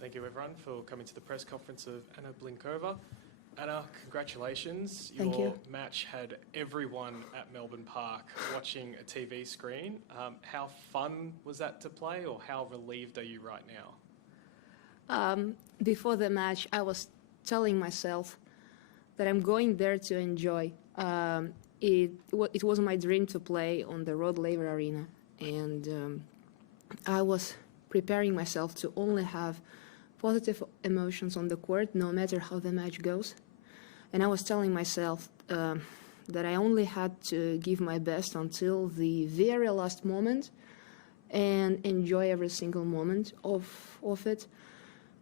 Thank you, everyone, for coming to the press conference of Aryna Blinkova. Anna, congratulations. Thank Your you. match had everyone at Melbourne Park watching a TV screen. How fun was that to play, or how relieved are you right now? Before the match, I was telling myself that I'm going there to enjoy. It was my dream to play on the Rod Laver Arena, and I was preparing myself to only have positive emotions on the court, no matter how the match goes. And I was telling myself that I only had to give my best until the very last moment and enjoy every single moment of it.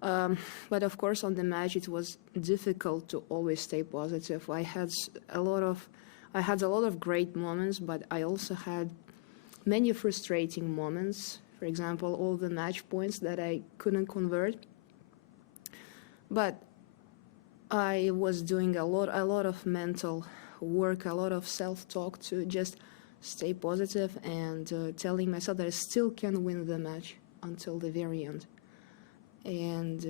But of course, on the match, it was difficult to always stay positive. I had a lot of great moments, but I also had many frustrating moments. For example, all the match points that I couldn't convert. But I was doing a lot of mental work, a lot of self-talk to just stay positive and telling myself that I still can win the match until the very end. And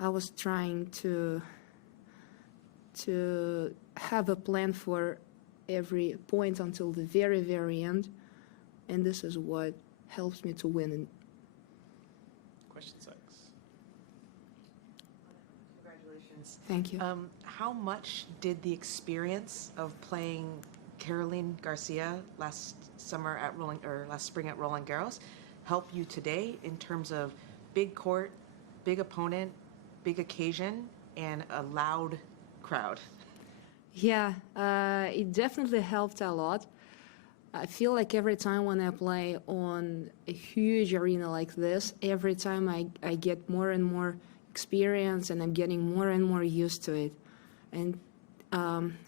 I was trying to have a plan for every point until the very, very end, and this is what helps me to win. Question 6. Congratulations. Thank you. How much did the experience of playing Caroline Garcia last spring at Roland Garros help you today in terms of big court, big opponent, big occasion, and a loud crowd? Yeah, it definitely helped a lot. I feel like every time when I play on a huge arena like this, every time I get more and more experience, and I'm getting more and more used to it. And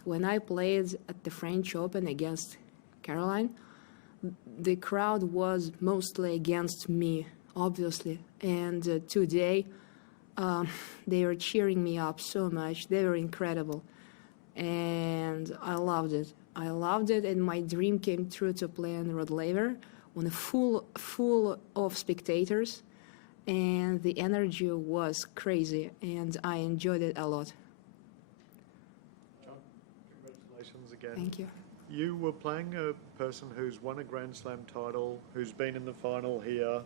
when I played at the French Open against Caroline, the crowd was mostly against me, obviously. And today, they were cheering me up so much. They were incredible. And I loved it. I loved it, and my dream came true to play on Rod Laver on a full of spectators. And the energy was crazy, and I enjoyed it a lot. John, congratulations again. Thank you. You were playing a person who's won a Grand Slam title, who's been in the final here.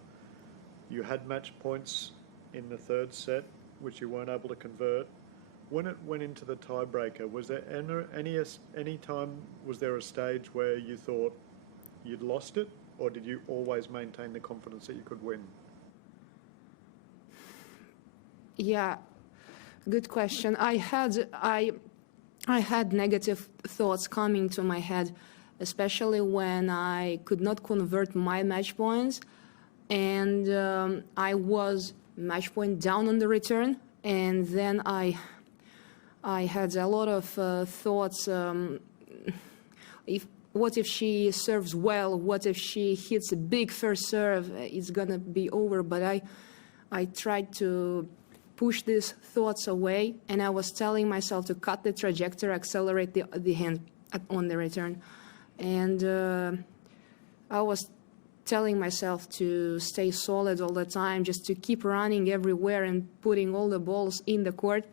You had match points in the third set, which you weren't able to convert. When it went into the tiebreaker, was there any time, was there a stage where you thought you'd lost it, or did you always maintain the confidence that you could win? Yeah, good question. I had negative thoughts coming to my head, especially when I could not convert my match points, and I was match point down on the return, and then I had a lot of thoughts. What if she serves well? What if she hits a big first serve? It's gonna be over. But I tried to push these thoughts away, and I was telling myself to cut the trajectory, accelerate the hand on the return. And I was telling myself to stay solid all the time, just to keep running everywhere and putting all the balls in the court.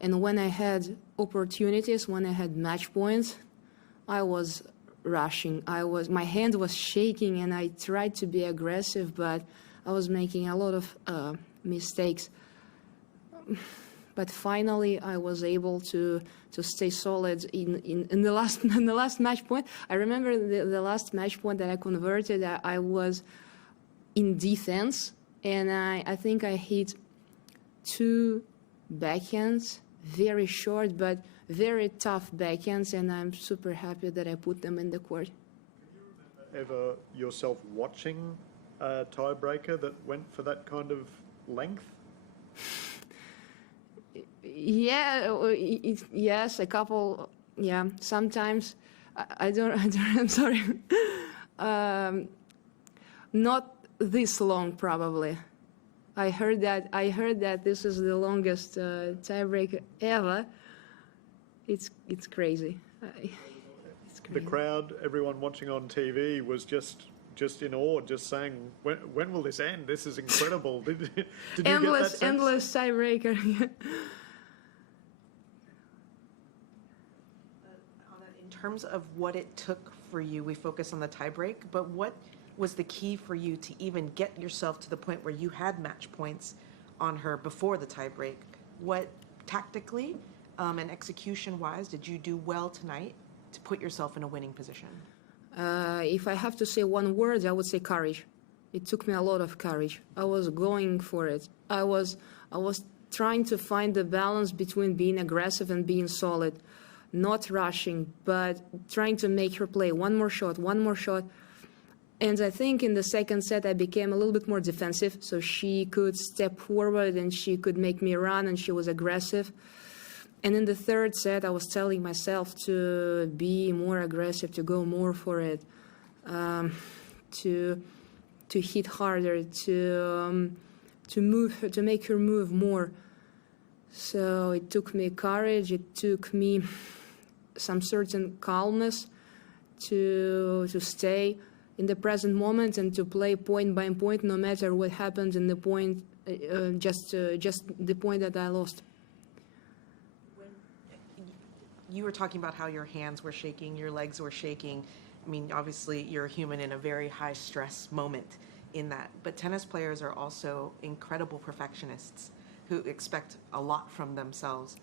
And when I had opportunities, when I had match points, I was rushing. My hand was shaking, and I tried to be aggressive, but I was making a lot of mistakes. But finally, I was able to stay solid in the last match point. I remember the last match point that I converted. I was in defense, and I think I hit 2 backhands, very short but very tough backhands, and I'm super happy that I put them in the court. Can you remember ever yourself watching a tiebreaker that went for that kind of length? Yeah, yes, a couple. Yeah, sometimes I don't. I'm sorry. Not this long, probably. I heard that this is the longest tiebreaker ever. It's crazy. It's crazy. The crowd, everyone watching on TV, was just just in awe, just saying, when will this end? This is incredible. Did you get that sense? Endless tiebreaker. In terms of what it took for you, we focus on the tiebreak, but what was the key for you to even get yourself to the point where you had match points on her before the tiebreak? What tactically and execution-wise did you do well tonight to put yourself in a winning position? If I have to say one word, I would say courage. It took me a lot of courage. I was going for it. I was trying to find the balance between being aggressive and being solid, not rushing, but trying to make her play one more shot. And I think in the second set I became a little bit more defensive, so she could step forward and she could make me run, and she was aggressive. And in the third set, I was telling myself to be more aggressive, to go more for it, to hit harder, to move her, to make her move more. So it took me courage. It took me some certain calmness to stay in the present moment and to play point by point, no matter what happens in the point, just the point that I lost. You were talking about how your hands were shaking, your legs were shaking. I mean, obviously, you're a human in a very high stress moment in that. But tennis players are also incredible perfectionists who expect a lot from themselves.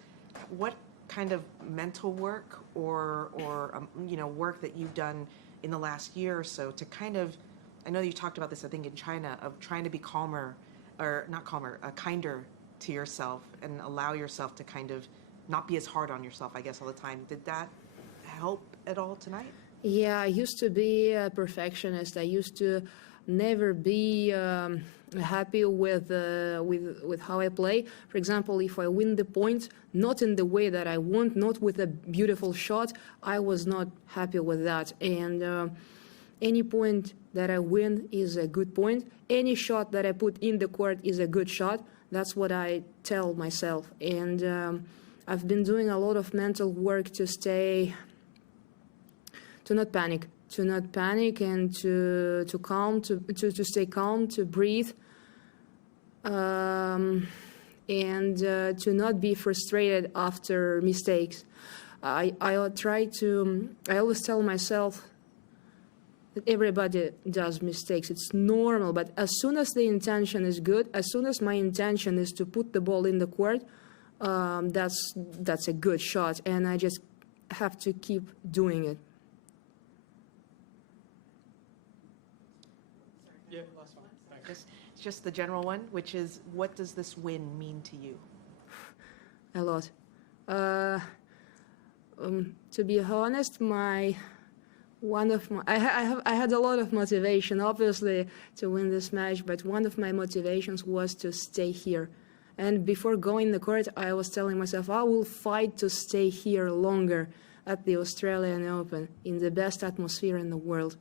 What kind of mental work or work that you've done in the last year or so to kind of, I know you talked about this, I think, in China, of trying to be calmer, or not calmer, kinder to yourself and allow yourself to kind of not be as hard on yourself, I guess, all the time. Did that help at all tonight? Yeah, I used to be a perfectionist. I used to never be happy with how I play. For example, if I win the point, not in the way that I want, not with a beautiful shot, I was not happy with that. And any point that I win is a good point. Any shot that I put in the court is a good shot. That's what I tell myself. And I've been doing a lot of mental work to not panic, and to stay calm, to breathe, and to not be frustrated after mistakes. I always tell myself that everybody does mistakes. It's normal, but as soon as the intention is good, as soon as my intention is to put the ball in the court, that's a good shot, and I just have to keep doing it. Yeah, last one. Thanks. Just the general one, which is, what does this win mean to you? A lot. To be honest, I had a lot of motivation, obviously, to win this match, but one of my motivations was to stay here. And before going the court, I was telling myself, I will fight to stay here longer at the Australian Open in the best atmosphere in the world.